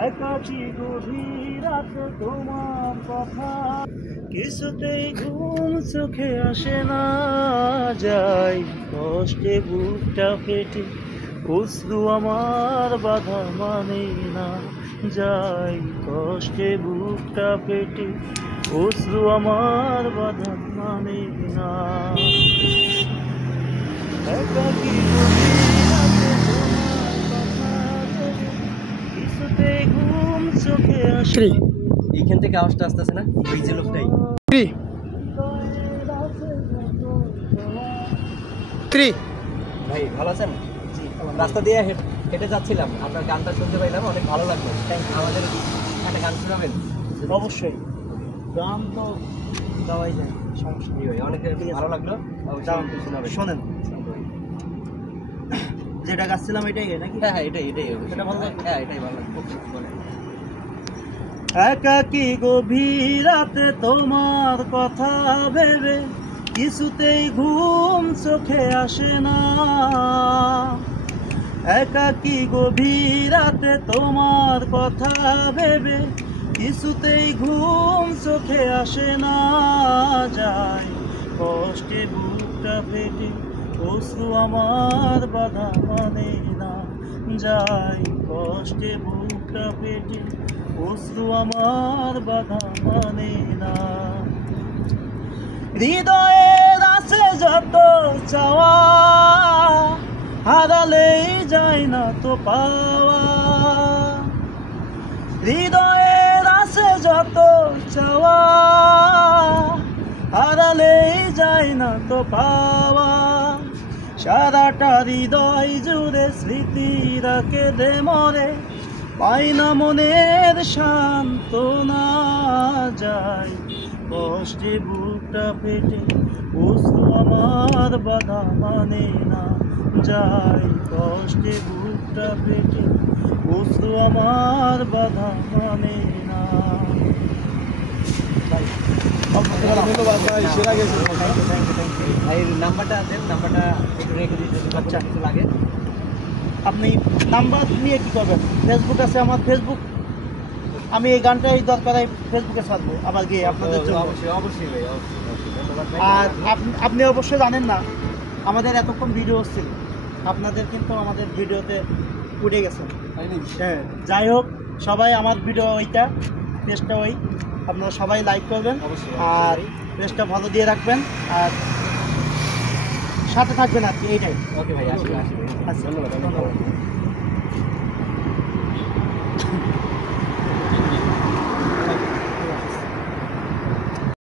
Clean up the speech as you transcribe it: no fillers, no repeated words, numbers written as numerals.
একাকী গভীর রাতে তোমার কথা কিছুতেই ঘুম চোখে আসে না, যাই কষ্টে বুকটা ফেটে অশ্রু আমার বাধা মানে না, যাই কষ্টে বুকটা ফেটে অশ্রু আমার বাধা মানে না। একাকী গভীর রাতে তোমার কথা কিছুতেই ঘুম চোখে আসে। এইখান থেকে আওয়াজটা আসতেছে না, ওই যে লোকটাই। ভাই ভালো আছেন? রাস্তা দিয়ে হেঁটে যাচ্ছিলাম, আপনার গানটা শুনতে পাইলাম, অনেক ভালো লাগলো। আমাদের একটা গান শোনাবেন? অবশ্যই, গান তো গাওয়াই যায়, সমস্যা নেই। অনেক ভালো লাগলো, শোনেন। যেটা গাচ্ছিলাম এটাই নাকি? হ্যাঁ হ্যাঁ, এটাই এটা ভালো লাগলো। হ্যাঁ এটাই ভালো লাগলো। একাকী গভীর রাতে তোমার কথা ভেবে কিছুতেই ঘুম চোখে আসে না, একাকী গভীর রাতে তোমার কথা ভেবে কিছুতেই ঘুম চোখে আসে না, যায় কষ্টে বুকটা ফেটে অশ্রু আমার বাধা মানে না, যায় কষ্টে বুকটা ফেটে অশ্রু আমার বাধা মানে না। হৃদয়ের আছে যত চাওয়া হারালেই যায় না তো পাওয়া, হৃদয়ের আছে যত চাওয়া হারালেই যায় না তো পাওয়া, সারাটা হৃদয় জুড়ে স্মৃতিরা কেঁদে মরে, পাই না মনের সান্ত্বনা, যায় কষ্টে বুকটা ফেটে অশ্রু আমার বাধা মানে না, যায় কষ্টে বুকটা ফেটে অশ্রু আমার বাধা মানে না। ধন্যবাদ ভাই, সেরা গেছে ভাই। নাম্বারটা দেন, নাম্বারটা একটু রেখে দিতে কিছু লাগে। আপনি নাম্বার নিয়ে কী করবেন? ফেসবুক আছে আমার, ফেসবুক আমি এই গানটাই দরকার ফেসবুকে ছাড়বো আবার গিয়ে আপনাদের জন্য। অবশ্যই ভাই, ধন্যবাদ। আর আপনি অবশ্যই জানেন না আমাদের এতক্ষণ ভিডিও হচ্ছিল, আপনাদের কিন্তু আমাদের ভিডিওতে উঠে গেছে। হ্যাঁ, যাই হোক, সবাই আমার ভিডিও ওইটা পেজটা ওই আপনারা সবাই লাইক করবেন, আর পেজটা ভালো দিয়ে রাখবেন, আর সাথে থাকবেন আর কি, এইটাই। ওকে ভাই, আসি। আচ্ছা, ধন্যবাদ।